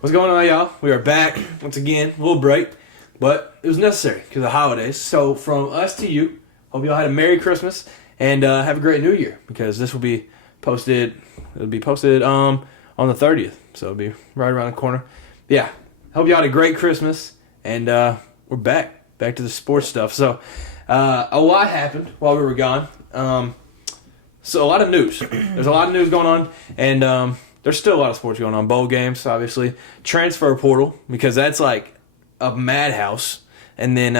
What's going on, y'all? We are back once again. A little break, but it was necessary because of the holidays. So from us to you, hope y'all had a Merry Christmas and have a great New Year because this will be posted. It'll be posted on the 30th, so it'll be right around the corner. Yeah, hope y'all had a great Christmas and we're back to the sports stuff. So a lot happened while we were gone. So a lot of news. There's a lot of news going on, and there's still a lot of sports going on. Bowl games, obviously. Transfer portal, because that's like a madhouse. And then,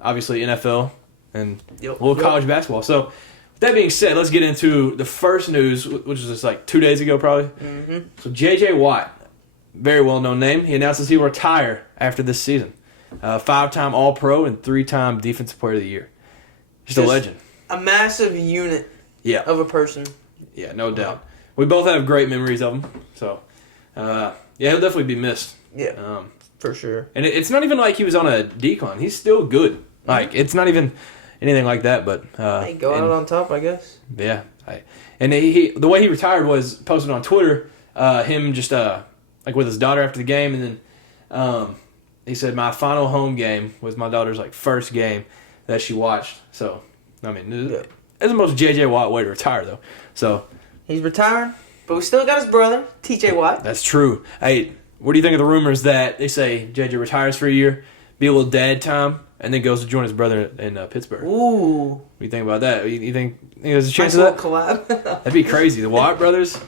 obviously, NFL and a little college basketball. So, with that being said, let's get into the first news, which was just like 2 days ago, probably. Mm-hmm. So, J.J. Watt, very well-known name. He announces he will retire after this season. 5-time All-Pro and 3-time Defensive Player of the Year. Just a legend. A massive unit of a person. Yeah, no doubt. We both have great memories of him, so yeah, he'll definitely be missed. Yeah, for sure. And it's not even like he was on a decline; he's still good. Like it's not even anything like that. But hey, go out on top, I guess. Yeah, and he the way he retired was posted on Twitter. Him just like with his daughter after the game, and then he said, "My final home game was my daughter's like first game that she watched." So I mean, it's the most J.J. Watt way to retire, though. So. He's retiring, but we still got his brother, T.J. Watt. That's true. Hey, what do you think of the rumors that they say J.J. retires for a year, be a little dad time, and then goes to join his brother in Pittsburgh? Ooh. What do you think about that? You think there's a chance of that? Collab. That'd be crazy. The Watt brothers,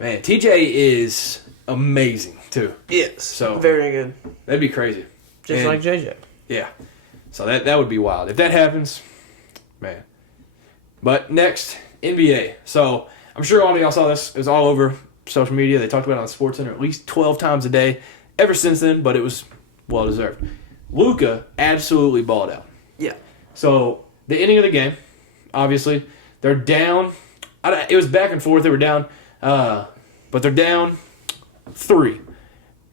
man, T.J. is amazing, too. Yes. So very good. That'd be crazy. Just like J.J. Yeah. So that would be wild. If that happens, man. But next, NBA. So I'm sure all of y'all saw this. It was all over social media. They talked about it on SportsCenter at least 12 times a day ever since then, but it was well-deserved. Luka absolutely balled out. Yeah. So the ending of the game, obviously, they're down. It was back and forth. They were down, but they're down 3.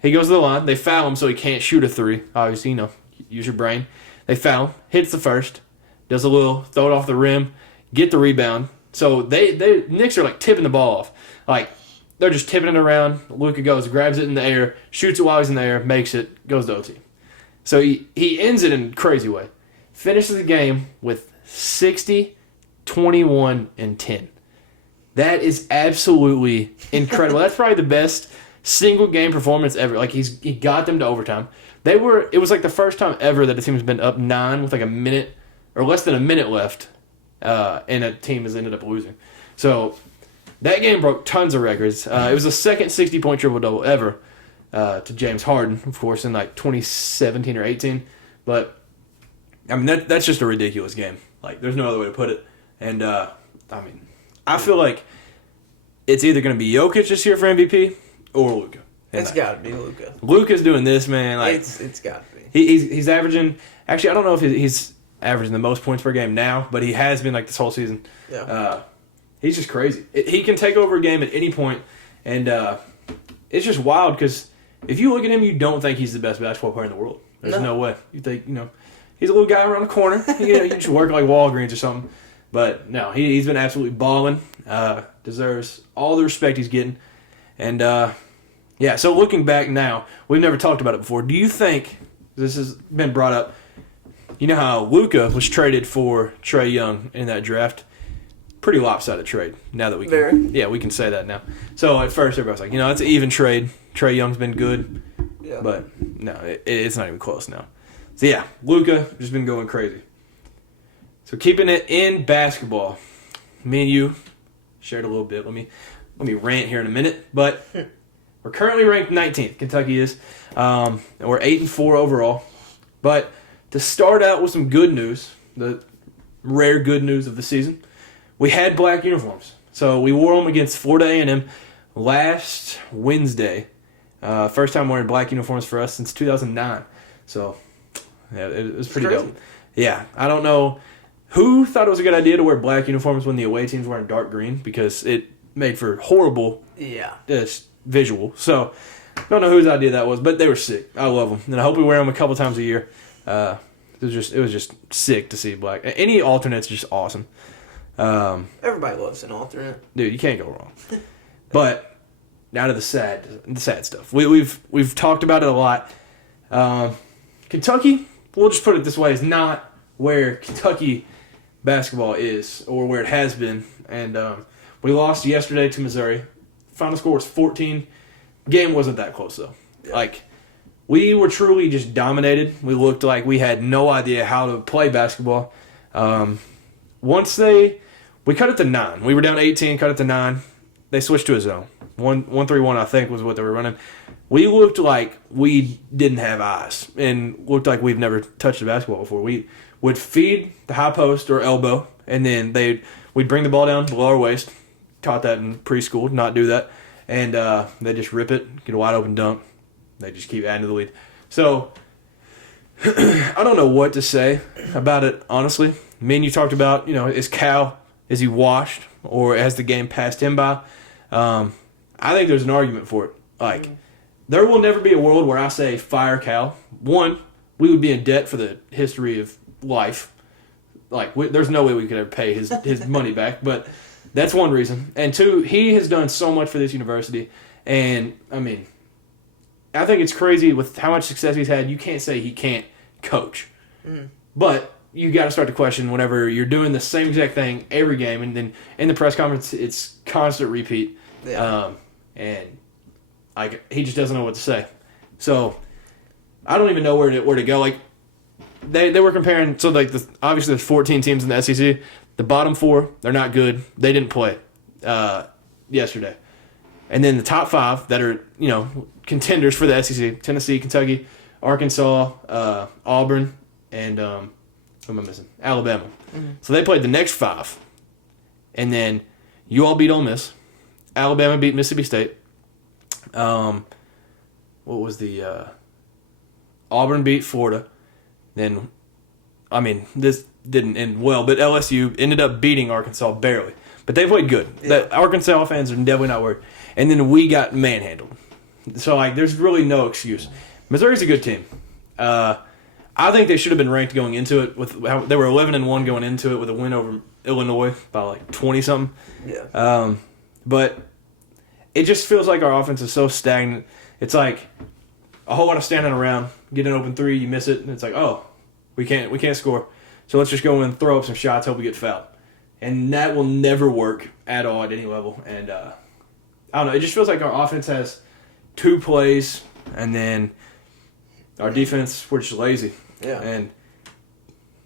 He goes to the line. They foul him so he can't shoot a 3. Obviously, use your brain. They foul him. Hits the first. Does a little throw it off the rim. Get the rebound. So they Knicks are like tipping the ball off. Like they're just tipping it around. Luka goes, grabs it in the air, shoots it while he's in the air, makes it, goes to OT. So he ends it in a crazy way. Finishes the game with 60, 21, and 10. That is absolutely incredible. That's probably the best single game performance ever. Like he got them to overtime. It was like the first time ever that a team has been up 9 with like a minute or less than a minute left. And a team has ended up losing. So that game broke tons of records. It was the second 60-point triple-double ever to James Harden, of course, in like 2017 or 18. But, I mean, that's just a ridiculous game. Like, there's no other way to put it. And, I mean, I feel like it's either going to be Jokic this year for MVP or Luka. It's got to be Luka. Luka's doing this, man. Like it's got to be. He's averaging – actually, I don't know if he's – averaging the most points per game now, but he has been like this whole season. Yeah. He's just crazy. He can take over a game at any point, and it's just wild because if you look at him, you don't think he's the best basketball player in the world. There's no way. You think, he's a little guy around the corner. You just work like Walgreens or something. But no, he's been absolutely balling. Deserves all the respect he's getting. And yeah, so looking back now, we've never talked about it before. Do you think, this has been brought up, you know how Luka was traded for Trae Young in that draft? Pretty lopsided trade. Now that we can say that now. So at first everybody was like, it's an even trade. Trae Young's been good, but no, it's not even close now. So yeah, Luka just been going crazy. So keeping it in basketball, me and you shared a little bit. Let me rant here in a minute, but we're currently ranked 19th. Kentucky is, and we're 8-4 overall, but. To start out with some good news, the rare good news of the season, we had black uniforms. So we wore them against Florida A&M last Wednesday. First time wearing black uniforms for us since 2009. So yeah, it was pretty dope. Yeah, I don't know who thought it was a good idea to wear black uniforms when the away team's wearing dark green because it made for horrible visual. So don't know whose idea that was, but they were sick. I love them, and I hope we wear them a couple times a year. It was just sick to see black. Any alternate's just awesome. Everybody loves an alternate. Dude, you can't go wrong. But now to the sad stuff. We've talked about it a lot. Kentucky, we'll just put it this way, is not where Kentucky basketball is or where it has been. And we lost yesterday to Missouri. Final score was 14. Game wasn't that close, though. Yeah. Like, we were truly just dominated. We looked like we had no idea how to play basketball. We cut it to 9. We were down 18, cut it to 9. They switched to a zone. 1-3-1, I think, was what they were running. We looked like we didn't have eyes and looked like we've never touched a basketball before. We would feed the high post or elbow, and then we'd bring the ball down below our waist. Taught that in preschool, not do that. And they just rip it, get a wide open dunk. They just keep adding to the lead. So, I don't know what to say about it, honestly. Me and you talked about, is he washed or has the game passed him by? I think there's an argument for it. Like, there will never be a world where I say fire Cal. One, we would be in debt for the history of life. Like, there's no way we could ever pay his money back. But that's one reason. And two, he has done so much for this university. And, I mean, I think it's crazy with how much success he's had. You can't say he can't coach. But you got to start to question whenever you're doing the same exact thing every game. And then in the press conference, it's constant repeat. Yeah. And he just doesn't know what to say. So I don't even know where to go. Like they were comparing. So like obviously there's 14 teams in the SEC. The bottom 4, they're not good. They didn't play yesterday. And then the top 5 that are contenders for the SEC: Tennessee, Kentucky, Arkansas, Auburn, and who am I missing? Alabama. So they played the next 5, and then you all beat Ole Miss. Alabama beat Mississippi State. What was the Auburn beat Florida. Then, I mean, this didn't end well, but LSU ended up beating Arkansas barely. But they played good. Yeah. The Arkansas fans are definitely not worried. And then we got manhandled. So, like, there's really no excuse. Missouri's a good team. I think they should have been ranked going into it. They were 11-1 going into it with a win over Illinois by like 20-something. Yeah. But it just feels like our offense is so stagnant. It's like a whole lot of standing around, get an open 3, you miss it, and it's like, oh, we can't score. So let's just go in, throw up some shots, hope we get fouled. And that will never work at all at any level. And I don't know, it just feels like our offense has 2 plays, and then our defense, we're just lazy. Yeah. And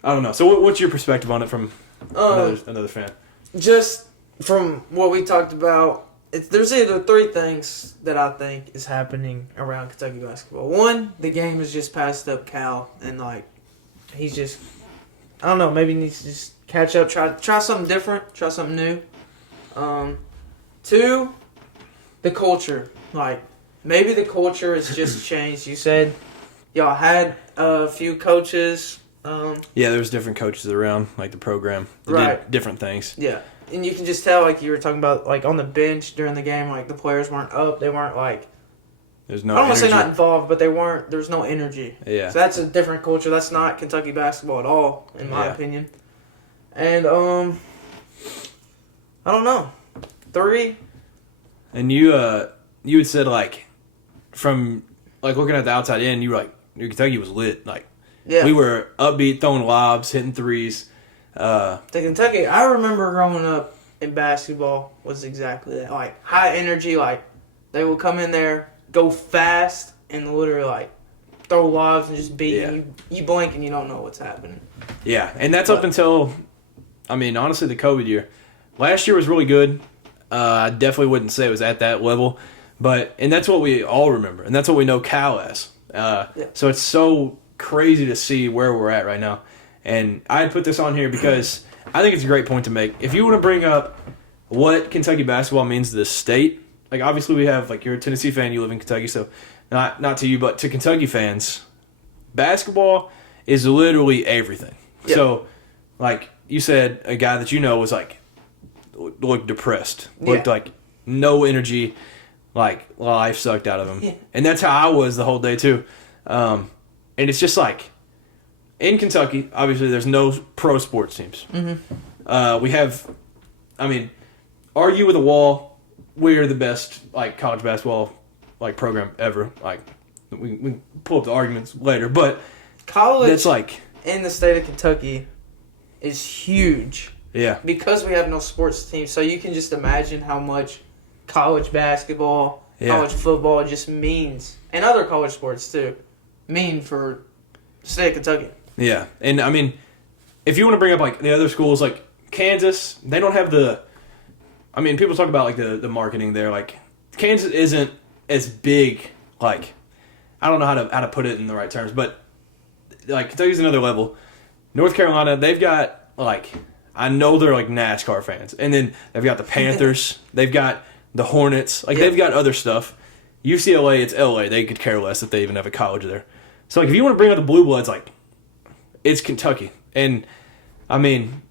I don't know. So what's your perspective on it from another fan? Just from what we talked about, there's either 3 things that I think is happening around Kentucky basketball. One, the game has just passed up Cal, and like he's just, I don't know, maybe he needs to just catch up, try something different, try something new. 2, the culture. Like maybe the culture has just changed. You said y'all had a few coaches. Yeah, there was different coaches around, like the program. They did different things. Yeah. And you can just tell, like you were talking about, like on the bench during the game, like the players weren't up. They weren't like. There's no. I don't want to say not involved, but they weren't. There's no energy. Yeah. So that's a different culture. That's not Kentucky basketball at all, in my opinion. And I don't know. 3. And you had said like, from like looking at the outside in, you were like, Kentucky was lit. Like, we were upbeat, throwing lobs, hitting 3s. The Kentucky, I remember growing up in basketball was exactly that. Like, high energy, like, they would come in there, go fast, and literally, like, throw lobs and just beat you. You blink and you don't know what's happening. Yeah, and that's up until, I mean, honestly, the COVID year. Last year was really good. I definitely wouldn't say it was at that level. And that's what we all remember, and that's what we know Cal as. So it's so crazy to see where we're at right now. And I put this on here because I think it's a great point to make. If you want to bring up what Kentucky basketball means to the state, like obviously we have, like you're a Tennessee fan, you live in Kentucky, so not to you, but to Kentucky fans, basketball is literally everything. Yep. So, like you said, a guy that you know was like, looked depressed, looked like no energy, like life sucked out of him. Yeah. And that's how I was the whole day too. And it's just like, in Kentucky, obviously, there's no pro sports teams. Mm-hmm. We have, I mean, argue with a wall we're the best like college basketball like program ever. Like we can pull up the arguments later, but college that's like in the state of Kentucky is huge. Yeah. Because we have no sports team, so you can just imagine how much college basketball, college football just means, and other college sports too, mean for the state of Kentucky. Yeah, and I mean, if you want to bring up like the other schools, like Kansas, they don't have the. I mean, people talk about like the marketing there. Like Kansas isn't as big. Like I don't know how to put it in the right terms, but like Kentucky's another level. North Carolina, they've got like I know they're like NASCAR fans, and then they've got the Panthers, they've got the Hornets, like they've got other stuff. UCLA, it's LA. They could care less if they even have a college there. So like if you want to bring up the Blue Bloods, like it's Kentucky, and I mean,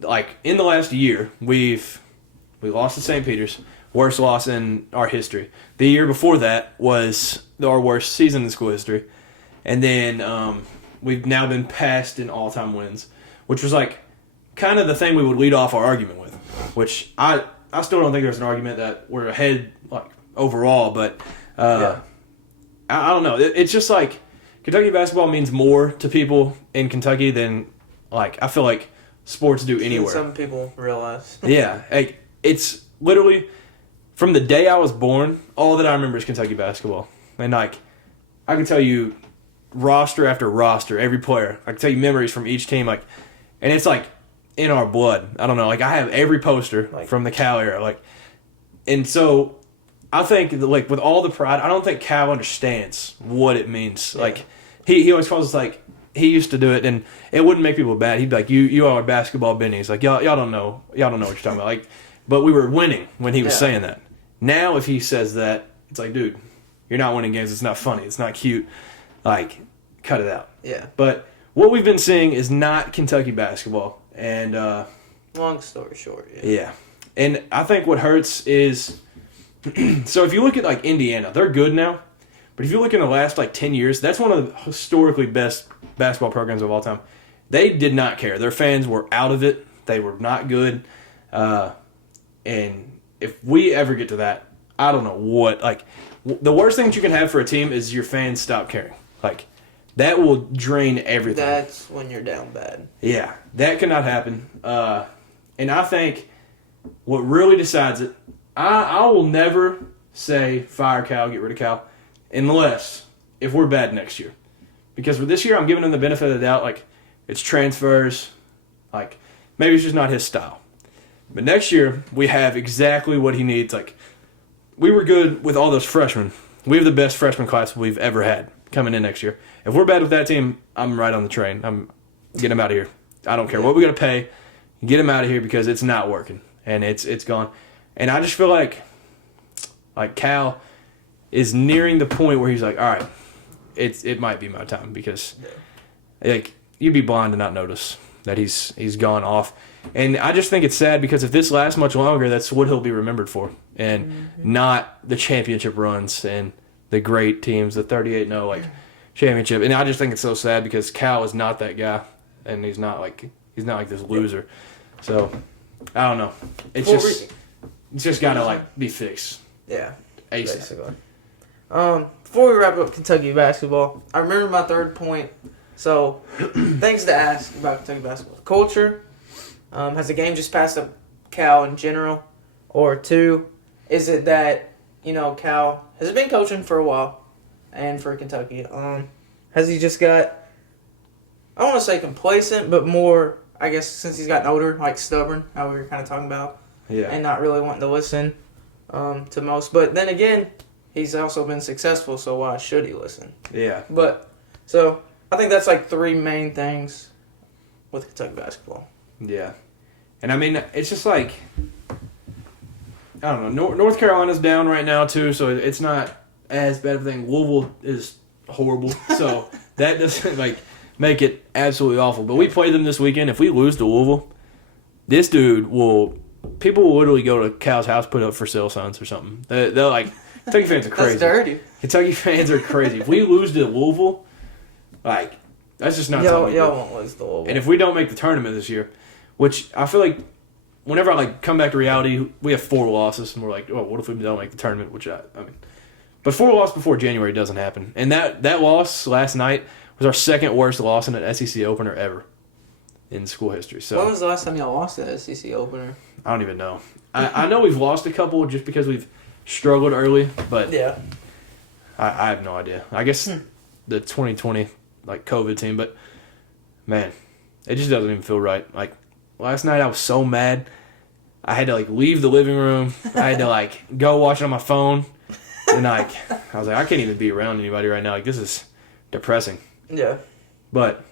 like in the last year we lost to St. Peter's, worst loss in our history. The year before that was our worst season in school history, and then we've now been passed in all-time wins, which was like kind of the thing we would lead off our argument with, which I still don't think there's an argument that we're ahead like overall, but I don't know. It's just like Kentucky basketball means more to people in Kentucky than like I feel like sports do anywhere. Some people realize. Yeah, like it's literally from the day I was born, all that I remember is Kentucky basketball, and like I can tell you roster after roster, every player. I can tell you memories from each team, like, and it's like in our blood. I don't know, like I have every poster from the Cal era, like, and so I think that, like with all the pride, I don't think Cal understands what it means. Yeah. Like he always calls us like he used to do it, and it wouldn't make people bad. He'd be like, "You are basketball bennies." Like y'all don't know what you're talking about. Like, but we were winning when he was saying that. Now if he says that, it's like, dude, you're not winning games. It's not funny. It's not cute. Like, cut it out. Yeah. But what we've been seeing is not Kentucky basketball, and long story short, yeah. And I think what hurts is, so if you look at like Indiana, they're good now, but if you look in the last like 10 years, that's one of the historically best basketball programs of all time. They did not care. Their fans were out of it. They were not good. And if we ever get to that, I don't know what, like, the worst thing that you can have for a team is your fans stop caring. Like, that will drain everything. That's when you're down bad. Yeah, that cannot happen. And I think what really decides it, I will never say fire Cal, get rid of Cal, unless if we're bad next year. Because for this year, I'm giving him the benefit of the doubt. Like, it's transfers. Like, maybe it's just not his style. But next year, we have exactly what he needs. Like, we were good with all those freshmen. We have the best freshman class we've ever had coming in next year. If we're bad with that team, I'm right on the train. I'm getting him out of here. I don't care what we got to pay. Get him out of here because it's not working. And it's gone. And I just feel like Cal is nearing the point where he's like, all right, it might be my time, because like you'd be blind to not notice that he's gone off. And I just think it's sad, because if this lasts much longer, that's what he'll be remembered for, and not the championship runs and the great teams, the 38-0 like championship. And I just think it's so sad, because Cal is not that guy, and he's not like this loser. So I don't know. It's just gotta like be fixed. Yeah, ASAP. basically. Before we wrap up Kentucky basketball, I remember my third point. So, things to ask about Kentucky basketball. Culture. Has the game just passed up Cal in general? Or two, is it that, Cal has been coaching for a while, and for Kentucky. Has he just got, I don't want to say complacent, but more, I guess, since he's gotten older, like stubborn, how we were kind of talking about. Yeah. And not really wanting to listen to most. But then again, he's also been successful, so why should he listen? Yeah. But, so, I think that's like three main things with Kentucky basketball. Yeah. And I mean, it's just like, I don't know, North Carolina's down right now too, so it's not as bad of a thing. Louisville is horrible, so that doesn't like make it absolutely awful. But we play them this weekend. If we lose to Louisville, this dude people will literally go to Cal's house, put up for sale signs or something. They're like, Kentucky fans are crazy. That's dirty. Kentucky fans are crazy. If we lose to Louisville, like, that's just not something. Y'all won't lose to Louisville. And if we don't make the tournament this year, which I feel like whenever I come back to reality, we have 4 losses, and we're like, oh, what if we don't make the tournament? Which I mean, but 4 losses before January doesn't happen. And that loss last night was our second worst loss in an SEC opener ever in school history. So when was the last time y'all lost that SEC opener? I don't even know. I know we've lost a couple just because we've struggled early, but yeah, I have no idea. I guess the 2020 COVID team, but man, it just doesn't even feel right. Last night I was so mad. I had to leave the living room. I had to go watch it on my phone, and I was like, I can't even be around anybody right now. This is depressing. Yeah. But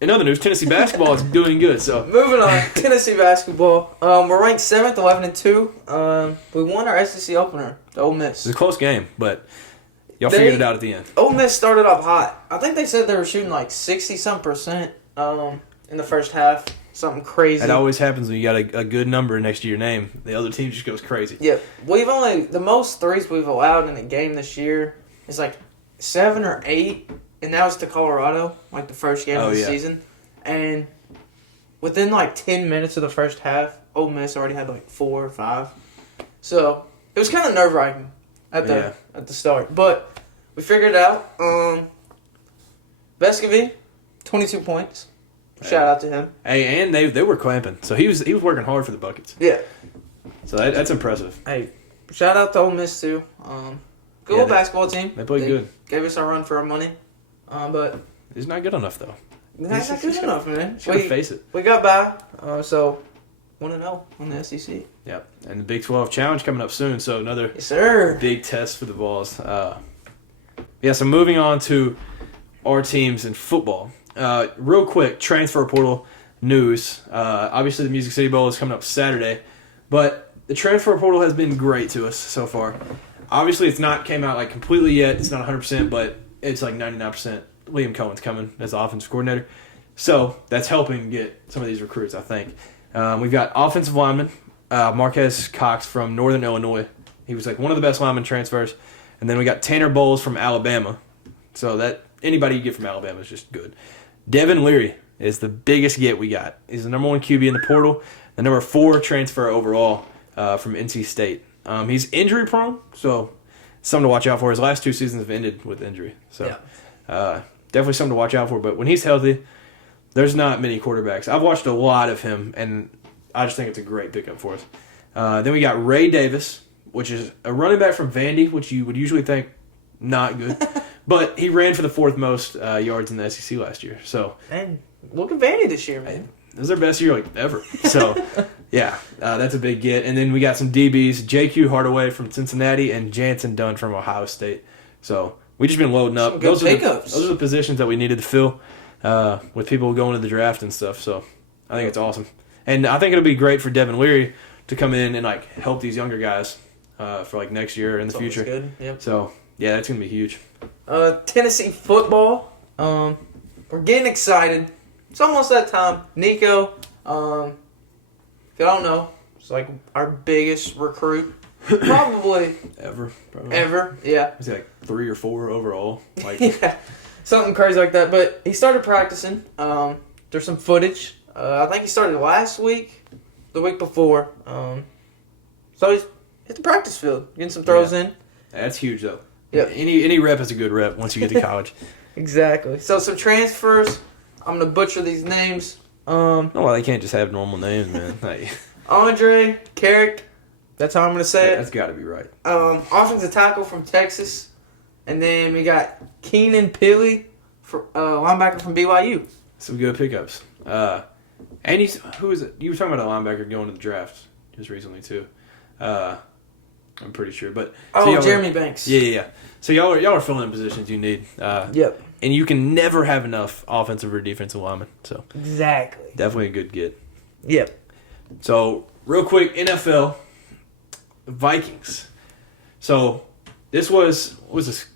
in other news, Tennessee basketball is doing good. So moving on, Tennessee basketball. We're ranked 7th, 11-2. We won our SEC opener to Ole Miss. It's a close game, but y'all figured it out at the end. Ole Miss started off hot. I think they said they were shooting 60-some% in the first half. Something crazy. That always happens when you got a good number next to your name. The other team just goes crazy. Yeah, the most threes we've allowed in a game this year is 7 or 8. And that was to Colorado, the first game of the season. And within 10 minutes of the first half, Ole Miss already had 4 or 5. So it was kind of nerve-wracking at the start. But we figured it out. Vescovy, 22 points. Shout out to him. Hey, and they were clamping. So he was working hard for the buckets. Yeah. So that's impressive. Hey, shout out to Ole Miss, too. Good little basketball team. They played good. Gave us our run for our money. But it's not good enough, though. That's not good enough, man. Gotta face it. We got by, so 1-0 on the SEC. Yep, and the Big 12 Challenge coming up soon, so another big test for the Vols. So moving on to our teams in football. Real quick, transfer portal news. Obviously, the Music City Bowl is coming up Saturday, but the transfer portal has been great to us so far. Obviously, it's not came out completely yet. It's not 100%, but it's 99%. Liam Cohen's coming as the offensive coordinator. So that's helping get some of these recruits, I think. We've got offensive lineman, Marquez Cox from Northern Illinois. He was one of the best lineman transfers. And then we got Tanner Bowles from Alabama. So that anybody you get from Alabama is just good. Devin Leary is the biggest get we got. He's the number 1 QB in the portal, the number 4 transfer overall from NC State. He's injury prone, so something to watch out for. His last 2 seasons have ended with injury. So definitely something to watch out for. But when he's healthy, there's not many quarterbacks. I've watched a lot of him, and I just think it's a great pickup for us. Then we got Ray Davis, which is a running back from Vandy, which you would usually think not good. But he ran for the 4th most yards in the SEC last year. So, and look at Vandy this year, man. This is their best year ever. So, that's a big get. And then we got some DBs, JQ Hardaway from Cincinnati and Jansen Dunn from Ohio State. So, we've just been loading up. Those are the positions that we needed to fill with people going to the draft and stuff. So, I think it's awesome. And I think it'll be great for Devin Leary to come in and help these younger guys for next year in the future. Good. Yep. So, that's going to be huge. Tennessee football. We're getting excited. It's almost that time. Nico, if you don't know, it's our biggest recruit. Probably. Ever, yeah. Is he 3 or 4 overall? Yeah, something crazy like that. But he started practicing. There's some footage. I think he started last week, the week before. So he's hit the practice field, getting some throws in. That's huge, though. Yep. Any rep is a good rep once you get to college. Exactly. So some transfers. I'm going to butcher these names. They can't just have normal names, man. Andre Carrick. That's how I'm going to say it. That's got to be right. Offensive tackle from Texas. And then we got Keenan Pili, linebacker from BYU. Some good pickups. And who is it? You were talking about a linebacker going to the draft just recently, too. I'm pretty sure, but Jeremy Banks. Yeah. So y'all are filling in positions you need. Yep. And you can never have enough offensive or defensive linemen. So exactly. Definitely a good get. Yep. So real quick, NFL Vikings. So this was this?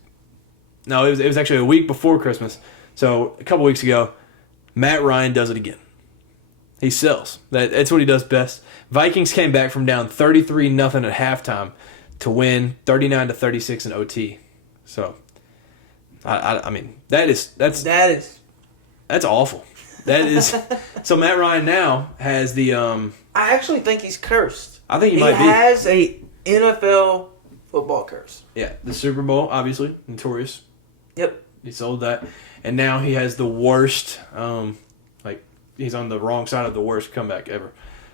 No, it was actually a week before Christmas. So a couple weeks ago, Matt Ryan does it again. He sells. That's what he does best. Vikings came back from down 33-0 at halftime to win 39-36 in OT. So, I mean, that's awful. That is. So Matt Ryan now has the. I I actually think he's cursed. I think he might be. He has a NFL football curse. Yeah, the Super Bowl, obviously, notorious. Yep. He sold that. And now he has the worst, he's on the wrong side of the worst comeback ever.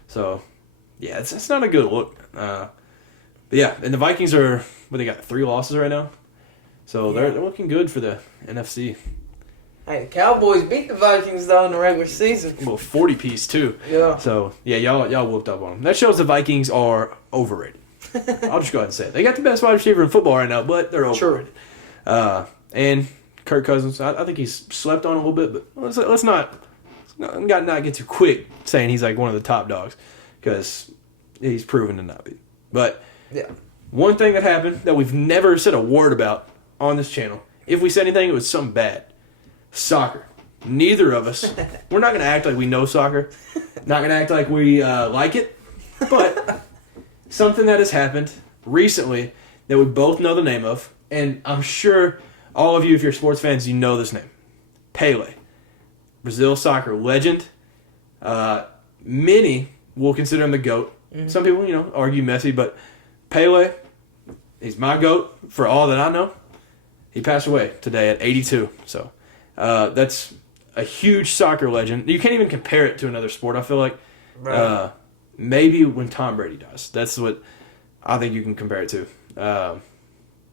So, yeah, it's not a good look. But yeah, and the Vikings are, they got 3 losses right now. So they're looking good for the NFC. Hey, the Cowboys beat the Vikings, though, in the regular season. Well, 40-piece, too. Yeah. So, yeah, y'all whooped up on them. That shows the Vikings are overrated. I'll just go ahead and say it. They got the best wide receiver in football right now, but they're overrated. And Kirk Cousins, I think he's slept on a little bit, but let's not get too quick saying he's like one of the top dogs, because he's proven to not be. But yeah, one thing that happened that we've never said a word about on this channel, if we said anything, it was something bad. Soccer. Neither of us. We're not going to act like we know soccer. Not going to act like we like it. But something that has happened recently that we both know the name of, and I'm sure all of you, if you're sports fans, you know this name. Pele. Brazil soccer legend. Many will consider him the GOAT. Mm-hmm. Some people, argue Messi, but Pele, he's my GOAT for all that I know. He passed away today at 82. So that's a huge soccer legend. You can't even compare it to another sport, I feel like. Right. Maybe when Tom Brady dies. That's what I think you can compare it to.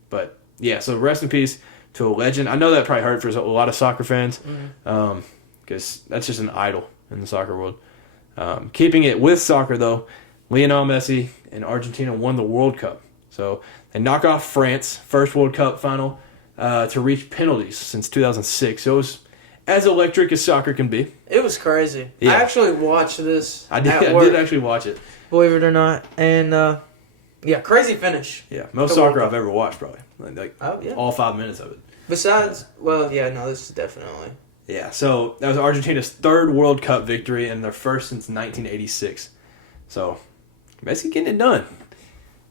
But, yeah, so rest in peace to a legend. I know that probably hurt for a lot of soccer fans, because that's just an idol in the soccer world. Keeping it with soccer, though, Lionel Messi and Argentina won the World Cup. So they knock off France, first World Cup final, to reach penalties since 2006. So it was as electric as soccer can be. It was crazy. Yeah. I actually watched this. I did actually watch it. Believe it or not. And, crazy finish. Yeah, most soccer I've ever watched, probably. All 5 minutes of it. Besides, this is definitely. Yeah, so that was Argentina's 3rd World Cup victory and their first since 1986. So, Messi getting it done.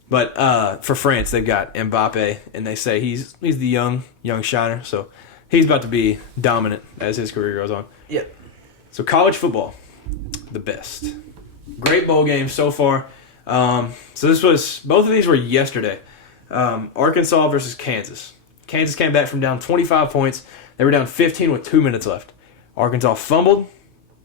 But for France, they've got Mbappe, and they say he's the young shiner, so he's about to be dominant as his career goes on. Yep. So college football, the best. Great bowl games so far. So both of these were yesterday. Arkansas versus Kansas. Kansas came back from down 25 points. They were down 15 with 2 minutes left. Arkansas fumbled,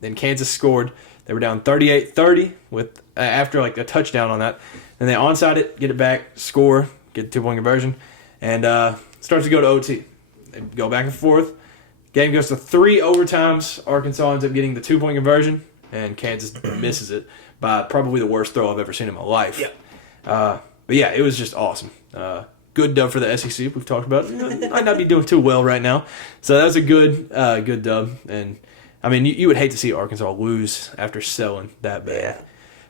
then Kansas scored. They were down 38-30 with after a touchdown on that. Then they onside it, get it back, score, get the 2-point conversion, and starts to go to OT. They go back and forth. Game goes to 3 overtimes. Arkansas ends up getting the 2-point conversion, and Kansas misses it by probably the worst throw I've ever seen in my life. Yeah. But yeah, it was just awesome. Good dub for the SEC. We've talked about it. Might not be doing too well right now. So that was a good dub. And, I mean, you would hate to see Arkansas lose after selling that bad. Yeah.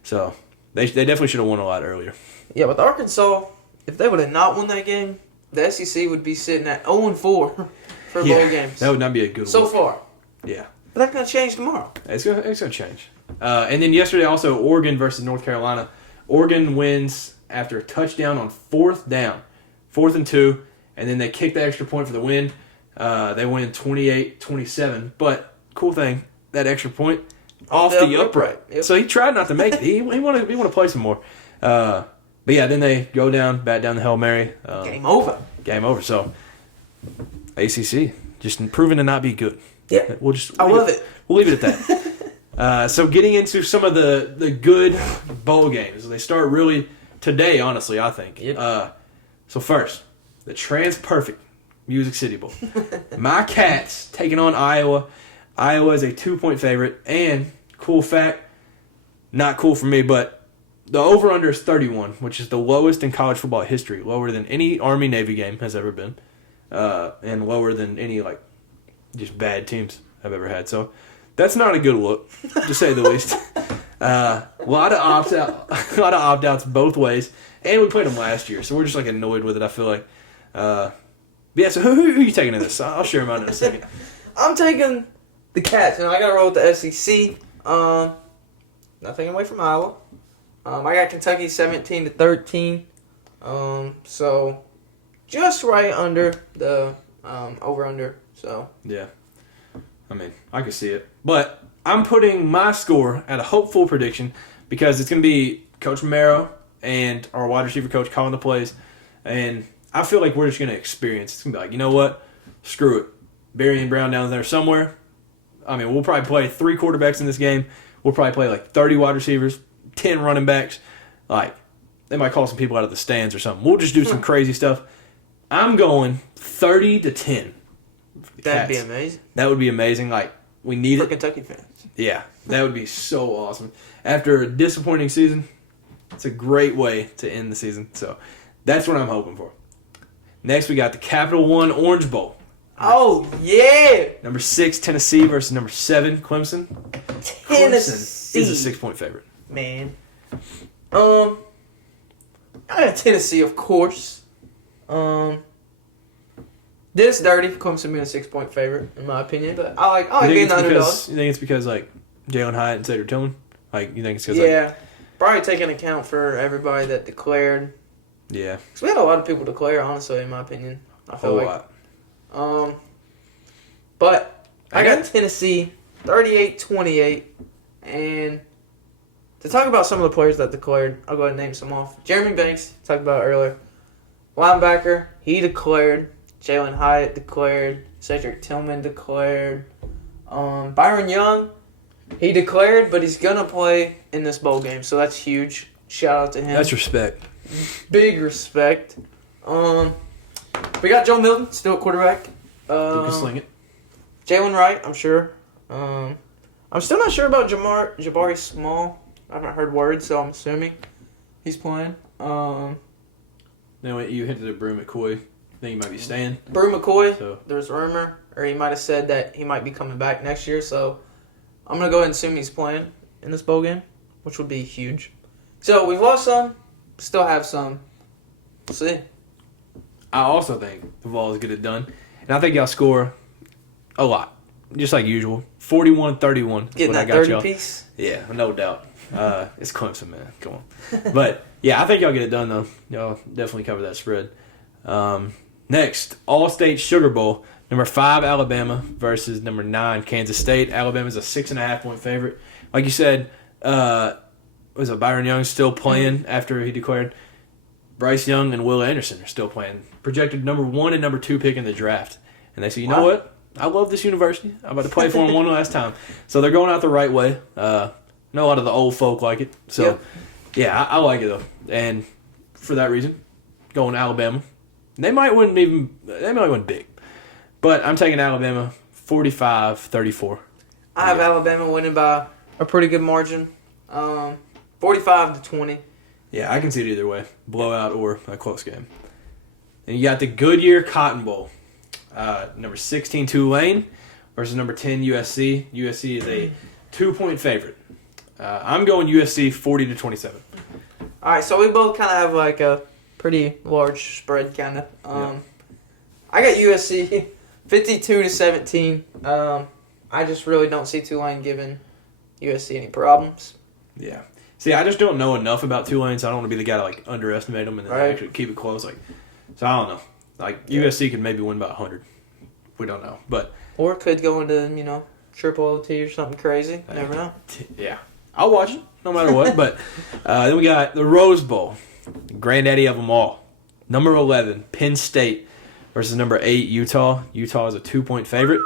So they definitely should have won a lot earlier. Yeah, with Arkansas, if they would have not won that game, the SEC would be sitting at 0-4 for bowl games. That would not be a good so far. Yeah. But that's going to change tomorrow. It's gonna change. And then yesterday also, Oregon versus North Carolina. Oregon wins after a touchdown on 4th down. 4th and 2, and then they kick the extra point for the win. They win 28-27. But cool thing, that extra point off the upright. Yep. So he tried not to make it. He wanted to play some more. But yeah, then they go down, bat down the Hail Mary. Game over. Game over. So ACC just proven to not be good. Yeah, I love it. We'll leave it at that. So getting into some of the good bowl games, they start really today. Honestly, I think. Yep. So first, the Trans-Perfect Music City Bowl. My Cats taking on Iowa. Iowa is a 2-point favorite. And, cool fact, not cool for me, but the over-under is 31, which is the lowest in college football history. Lower than any Army-Navy game has ever been. And lower than any, just bad teams I've ever had. So, that's not a good look, to say the least. A lot of opt-outs both ways. And we played them last year, so we're just annoyed with it, I feel like. Yeah, so who are you taking in this? I'll share mine in a second. I'm taking the Cats, and I got to roll with the SEC. Nothing away from Iowa. I got Kentucky 17-13. So just right under the over-under. So yeah, I mean, I can see it. But I'm putting my score at a hopeful prediction. because it's going to be Coach Romero and our wide receiver coach calling the plays. And I feel like we're just going to experience. It's going to be like, you know what? Screw it. Barry and Brown down there somewhere. I mean, we'll probably play 3 quarterbacks in this game. We'll probably play like 30 wide receivers, 10 running backs. Like, they might call some people out of the stands or something. We'll just do some crazy stuff. I'm going 30-10. That'd be amazing. That would be amazing. Like, we need For it. Kentucky fans. Yeah, that would be so awesome. After a disappointing season, it's a great way to end the season. So that's what I'm hoping for. Next, we got the Capital One Orange Bowl. Oh, yeah. Number 6, Tennessee versus number 7, Clemson. Tennessee. Clemson is a 6-point favorite. Man. I got Tennessee, of course. This dirty. Clemson being a 6-point favorite, in my opinion. But I like being the underdog. You think it's because, like, Jalen Hyatt and Cedric Tillman? Like, you think it's because, Yeah. Probably taking account for everybody that declared. Yeah. Because we had a lot of people declare, honestly, in my opinion. I feel like. Lot. But I got Tennessee 38-28. And to talk about some of the players that declared, I'll go ahead and name some off. Jeremy Banks, talked about earlier. Linebacker, he declared. Jalen Hyatt declared. Cedric Tillman declared. Byron Young, he declared, but he's going to play in this bowl game, so that's huge. Shout out to him. That's respect. Big respect. We got Joe Milton, still a quarterback. Who can sling it? Jalen Wright, I'm sure. I'm still not sure about Jabari Small. I haven't heard words, so I'm assuming he's playing. No, you hinted at Brew McCoy. I think he might be staying. Brew McCoy, So. there's a rumor, or he might have said that he might be coming back next year, so I'm going to go ahead and assume he's playing in this bowl game, which would be huge. So we've lost some, still have some. We'll see. I also think the Vols get it done. And I think y'all score a lot. Just like usual. 41-31. Getting that 30 piece? Yeah, no doubt. It's Clemson, man. Come on. But, yeah, I think y'all get it done, though. Y'all definitely cover that spread. Next, All-State Sugar Bowl. Number 5, Alabama versus number 9, Kansas State. Alabama's a 6.5-point favorite. Like you said, was it Byron Young still playing after he declared? Bryce Young and Will Anderson are still playing. Projected number 1 and number 2 pick in the draft. And they say, you know what? I love this university. I'm about to play for them one last time. So they're going out the right way. I know a lot of the old folk like it. So, yeah, I like it, though. And for that reason, going to Alabama. They might win big. But I'm taking Alabama 45-34. I have Alabama winning by a pretty good margin. 45-20. Yeah, I can see it either way. Blowout or a close game. And you got the Goodyear Cotton Bowl. Number 16, Tulane versus number 10, USC. USC is a 2-point favorite. I'm going USC 40-27. All right, so we both kind of have like a pretty large spread, kind of. I got USC 52-17. I just really don't see Tulane giving USC any problems. Yeah. See, I just don't know enough about Tulane, so I don't want to be the guy to like underestimate them and then actually keep it close. Like, so I don't know. Like USC could maybe win by 100. We don't know, but or could go into triple OT or something crazy. Never know. Yeah, I'll watch it no matter what. But then we got the Rose Bowl, granddaddy of them all. Number 11, Penn State versus number 8, Utah. Utah is a 2-point favorite.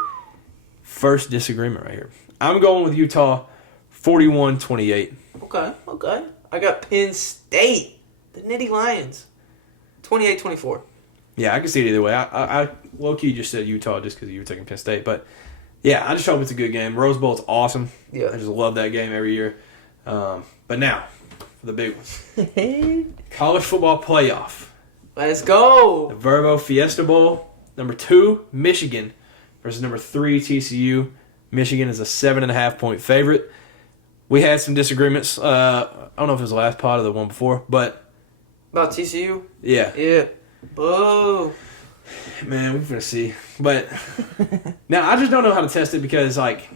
First disagreement right here. I'm going with Utah 41-28. Okay. I got Penn State, the Nittany Lions, 28-24. Yeah, I can see it either way. I low-key just said Utah just because you were taking Penn State. But, yeah, I just hope it's a good game. Rose Bowl is awesome. Yeah. I just love that game every year. But now, for the big ones. College football playoff. Let's go. The Verbo Fiesta Bowl. Number 2, Michigan versus number 3, TCU. Michigan is a 7.5-point favorite. We had some disagreements. I don't know if it was the last pod or the one before, but... About TCU? Yeah. Yeah. Boo. Man, we're going to see. But now I just don't know how to test it because, like,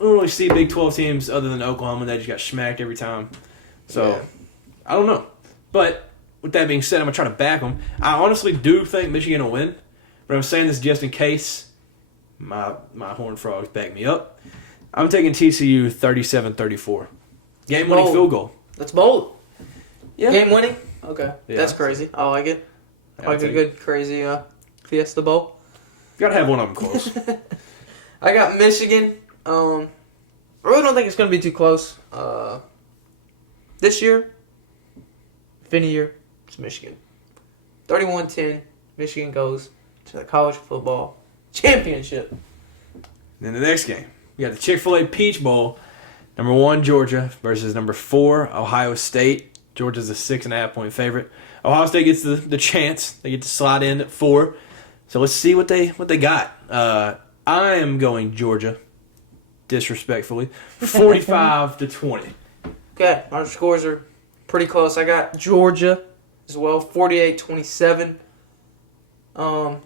I don't really see Big 12 teams other than Oklahoma. They just got smacked every time. So, I don't know. But with that being said, I'm going to try to back them. I honestly do think Michigan will win. But I'm saying this just in case my Horned Frogs back me up. I'm taking TCU 37-34. Game-winning field goal. That's bold. Yeah. Game-winning? Okay. Yeah. That's crazy. I like it. Yeah, Like a good, crazy Fiesta Bowl. Got to have one of them close. I got Michigan. I really don't think it's going to be too close. This year, if any year, it's Michigan. 31-10, Michigan goes to the college football championship. Then the next game, we got the Chick-fil-A Peach Bowl. Number 1, Georgia versus number 4, Ohio State. Georgia's a 6.5-point favorite. Ohio State gets the chance. They get to slide in at 4. So let's see what they got. I am going Georgia, disrespectfully, 45-20. Okay, our scores are pretty close. I got Georgia as well, 48-27. Do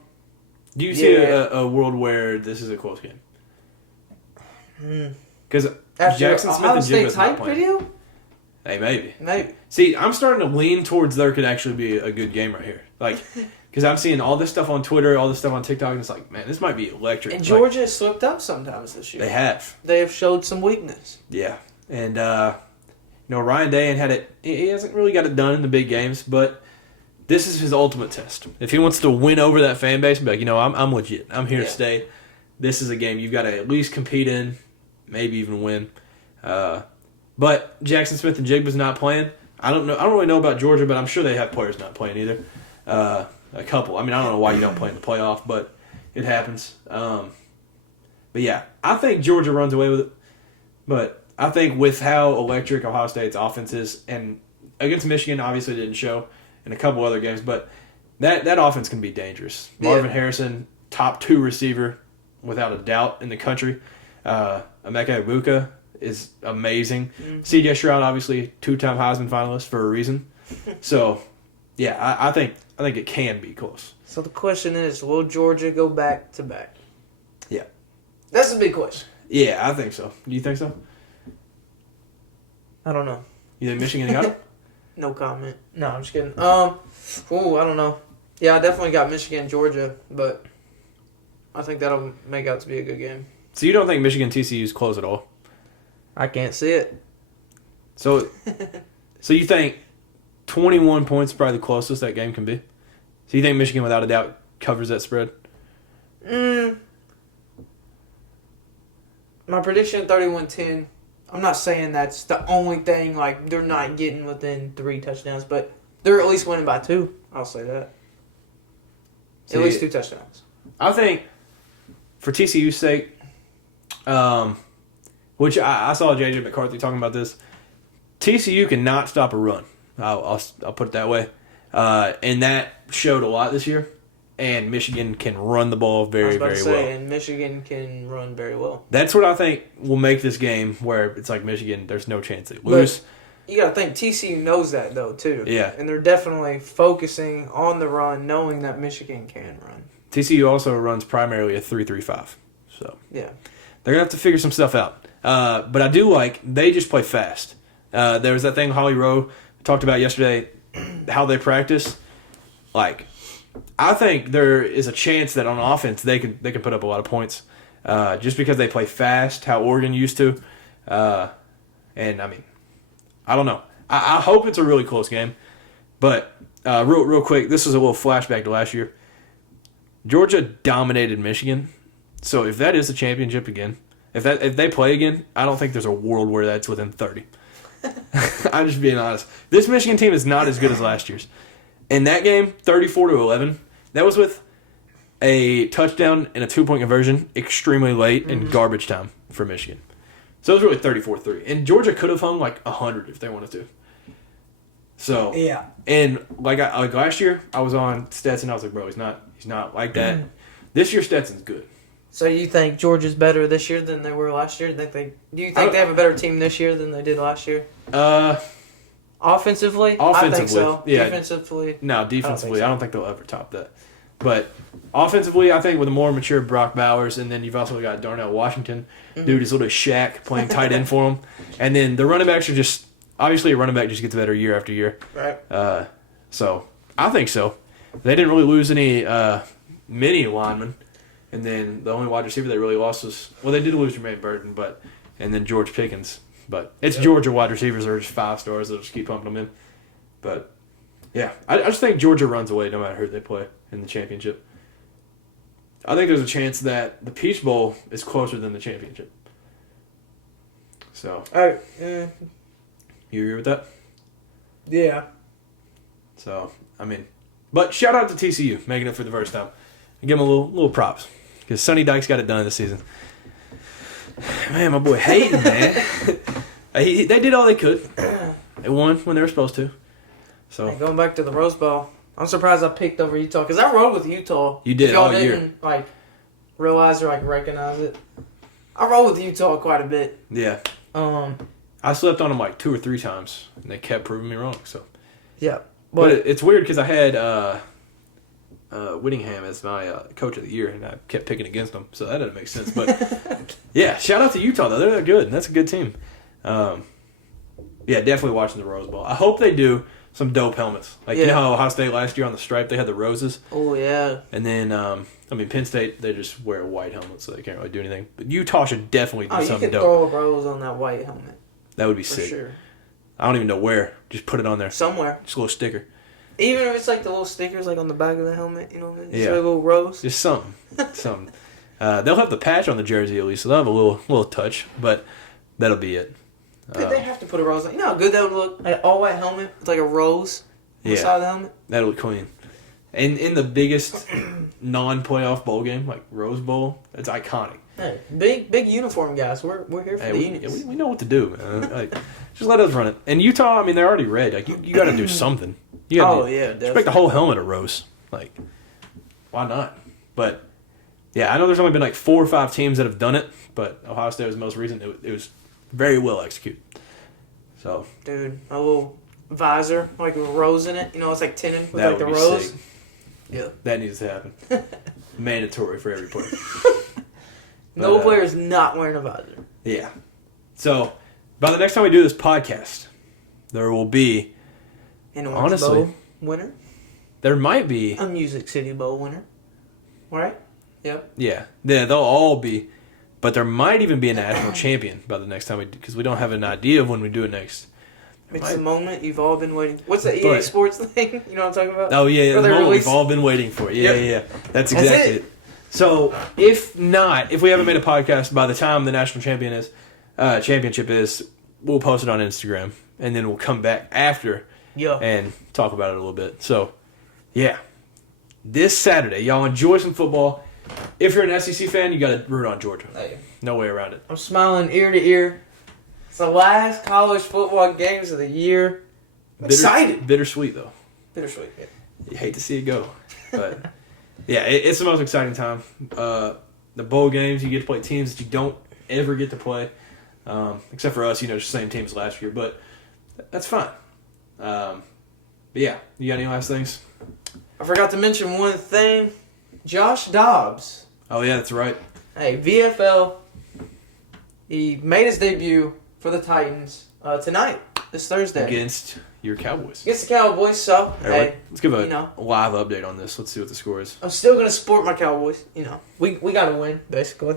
you see a world where this is a close game? Because Jackson Smith and Jigba's not playing. Video? Hey, maybe. See, I'm starting to lean towards there could actually be a good game right here. Like, because I'm seeing all this stuff on Twitter, all this stuff on TikTok, and it's like, man, this might be electric. And Georgia has slipped up sometimes this year. They have. They have showed some weakness. Yeah. And, Ryan Day had it. He hasn't really got it done in the big games, but this is his ultimate test. If he wants to win over that fan base and be like, I'm legit. I'm here to stay. This is a game you've got to at least compete in, maybe even win. But Jackson Smith and Jigba's not playing. I don't really know about Georgia, but I'm sure they have players not playing either. A couple. I mean, I don't know why you don't play in the playoff, but it happens. But yeah, I think Georgia runs away with it. But I think with how electric Ohio State's offense is, and against Michigan, obviously didn't show in a couple other games, but that offense can be dangerous. Marvin Harrison, top 2 receiver, without a doubt, in the country. Emeka Egbuka is amazing. Mm-hmm. C.J. Stroud, obviously, 2-time Heisman finalist for a reason. So, yeah, I think it can be close. So the question is, will Georgia go back to back? Yeah. That's a big question. Yeah, I think so. Do you think so? I don't know. You think Michigan got it? No comment. No, I'm just kidding. I don't know. Yeah, I definitely got Michigan, Georgia, but I think that'll make out to be a good game. So you don't think Michigan TCU is close at all? I can't see it. So you think 21 points is probably the closest that game can be? So you think Michigan, without a doubt, covers that spread? My prediction, 31-10. I'm not saying that's the only thing, like, they're not getting within 3 touchdowns, but they're at least winning by 2. I'll say that. At least 2 touchdowns. I think, for TCU's sake, which I saw J.J. McCarthy talking about this, TCU cannot stop a run. I'll put it that way. And that showed a lot this year. And Michigan can run the ball very, very well. And Michigan can run very well. That's what I think will make this game where it's like Michigan, there's no chance they lose. But you got to think TCU knows that, though, too. Yeah. And they're definitely focusing on the run, knowing that Michigan can run. TCU also runs primarily a 3-3-5. So yeah, they're going to have to figure some stuff out. But I do like, they just play fast. There was that thing Holly Rowe talked about yesterday, how they practice. Like, I think there is a chance that on offense they can put up a lot of points just because they play fast, how Oregon used to. And, I mean, I don't know. I hope it's a really close game. But real quick, this is a little flashback to last year. Georgia dominated Michigan. So if that is the championship again, if they play again, I don't think there's a world where that's within 30. I'm just being honest. This Michigan team is not as good as last year's. In that game, 34-11, that was with a touchdown and a 2-point conversion extremely late in garbage time for Michigan. So it was really 34-3. And Georgia could have hung like 100 if they wanted to. So yeah. And like last year, I was on Stetson. I was like, bro, he's not like that. This year, Stetson's good. So you think Georgia's better this year than they were last year? Do you think they have a better team this year than they did last year? Offensively? I think so. Yeah. Defensively? No, defensively, I don't think they'll ever top that. But offensively, I think with a more mature Brock Bowers, and then you've also got Darnell Washington. Dude is literally Shaq playing tight end for him. And then the running backs are just, obviously a running back just gets better year after year. Right. So I think so. They didn't really lose any mini linemen. And then the only wide receiver they really lost was, well, they did lose Jermaine Burton, and then George Pickens. But it's Georgia wide receivers are just 5 stars. They'll just keep pumping them in. But, yeah. I just think Georgia runs away no matter who they play in the championship. I think there's a chance that the Peach Bowl is closer than the championship. So. You agree with that? Yeah. So, I mean. But shout out to TCU making it for the first time. Give them a little props. Because Sonny Dykes got it done this season. Man, my boy Hayden, man. They did all they could. They won when they were supposed to. So Hey, going back to the Rose Bowl, I'm surprised I picked over Utah because I rode with Utah. You did y'all all year. didn't realize or recognize it. I rode with Utah quite a bit. Yeah. I slept on them 2 or 3 times, and they kept proving me wrong. So yeah, but it's weird because I had Whittingham as my coach of the year, and I kept picking against them, so that doesn't make sense. But yeah, shout out to Utah though; they're good, and that's a good team. Yeah, definitely watching the Rose Bowl. I hope they do some dope helmets. You know how Ohio State last year on the stripe they had the roses. Oh yeah. And then Penn State they just wear a white helmet, so they can't really do anything. But Utah should definitely do something dope. You could throw a rose on that white helmet. That would be for sick. Sure. I don't even know where. Just put it on there. Somewhere. Just a little sticker. Even if it's the little stickers on the back of the helmet, you know what I mean? Just yeah. a little rose. Just something. Something. They'll have the patch on the jersey at least, so they'll have a little touch, but that'll be it. They have to put a rose on. You know how good that would look? An all-white helmet with a rose on the side of the helmet? That'll look clean. And in the biggest non-playoff bowl game, Rose Bowl, it's iconic. Hey, big uniform guys. We're here for the unions. We know what to do, man. Just let us run it. And Utah, they're already red. You got to do something. You gotta just make the whole helmet a rose. Why not? But yeah, I know there's only been 4 or 5 teams that have done it, but Ohio State was the most recent. It was very well executed. So, dude, a little visor with a rose in it. It's tinted with the rose. Sick. Yeah, that needs to happen. Mandatory for every player. No player's not wearing a visor. Yeah. So, by the next time we do this podcast, there will be an Orange Bowl winner. There might be a Music City Bowl winner. Right? Yep. Yeah. They'll all be. But there might even be a national champion by the next time because we don't have an idea of when we do it next. It's the moment you've all been waiting. What's the EA Sports thing? You know what I'm talking about? Oh yeah, the moment we've all been waiting for. Yeah. That's exactly it. So if we haven't made a podcast by the time the national championship is, we'll post it on Instagram and then we'll come back after and talk about it a little bit. So yeah, this Saturday, y'all enjoy some football. If you're an SEC fan, you got to root on Georgia. Hey. No way around it. I'm smiling ear to ear. It's the last college football games of the year. I'm excited. Bittersweet, though. Bittersweet, yeah. You hate to see it go. But, yeah, it's the most exciting time. The bowl games, you get to play teams that you don't ever get to play. Except for us, just the same team as last year. But that's fine. But, yeah, you got any last things? I forgot to mention one thing. Josh Dobbs. Oh, yeah, that's right. Hey, VFL. He made his debut for the Titans tonight, this Thursday. Against your Cowboys. Against the Cowboys, so, hey. Let's give a live update on this. Let's see what the score is. I'm still going to support my Cowboys. We got to win, basically.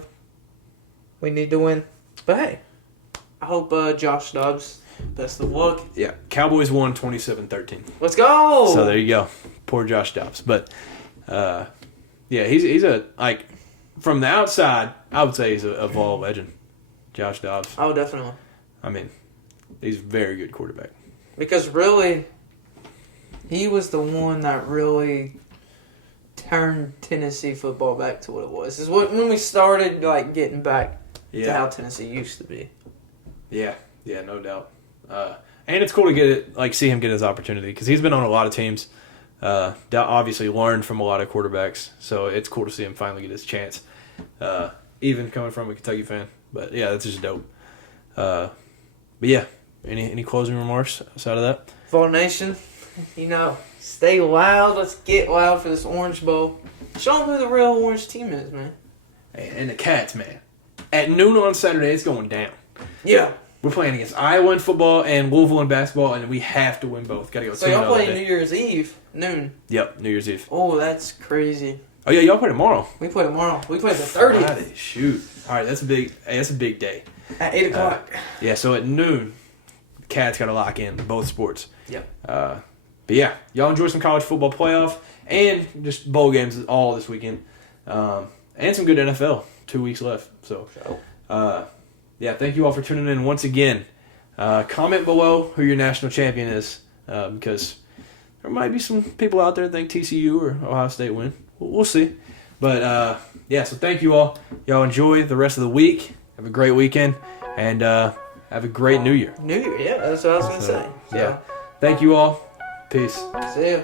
We need to win. But, hey, I hope Josh Dobbs, best of luck. Yeah, Cowboys won 27-13. Let's go! So, there you go. Poor Josh Dobbs. But, yeah, he's from the outside, I would say he's a Vol legend, Josh Dobbs. Oh, definitely. He's a very good quarterback. Because really, he was the one that really turned Tennessee football back to what it was. Is when we started getting back to how Tennessee used to be. Yeah, no doubt. And it's cool to get it, see him get his opportunity because he's been on a lot of teams. Obviously learned from a lot of quarterbacks, so it's cool to see him finally get his chance. Even coming from a Kentucky fan, but yeah, that's just dope. But yeah, any closing remarks outside of that? Fall Nation, stay wild. Let's get wild for this Orange Bowl. Show them who the real Orange team is, man. And the Cats, man. At noon on Saturday, it's going down. Yeah. We're playing against Iowa in football and Louisville in basketball, and we have to win both. Got to go. So y'all play New Year's Eve, noon. Yep, New Year's Eve. Oh, that's crazy. Oh yeah, y'all play tomorrow. We play tomorrow. We play the 30th. Friday, shoot. All right, that's a big day. At 8 o'clock. Yeah, so at noon, the Cats got to lock in both sports. Yep. But yeah, y'all enjoy some college football playoff and just bowl games all this weekend. And some good NFL. 2 weeks left. So, yeah, thank you all for tuning in once again. Comment below who your national champion is, because there might be some people out there that think TCU or Ohio State win. We'll see. But, yeah, so thank you all. Y'all enjoy the rest of the week. Have a great weekend. And have a great New Year. New Year, yeah, that's what I was going to say. So, yeah. Thank you all. Peace. See ya.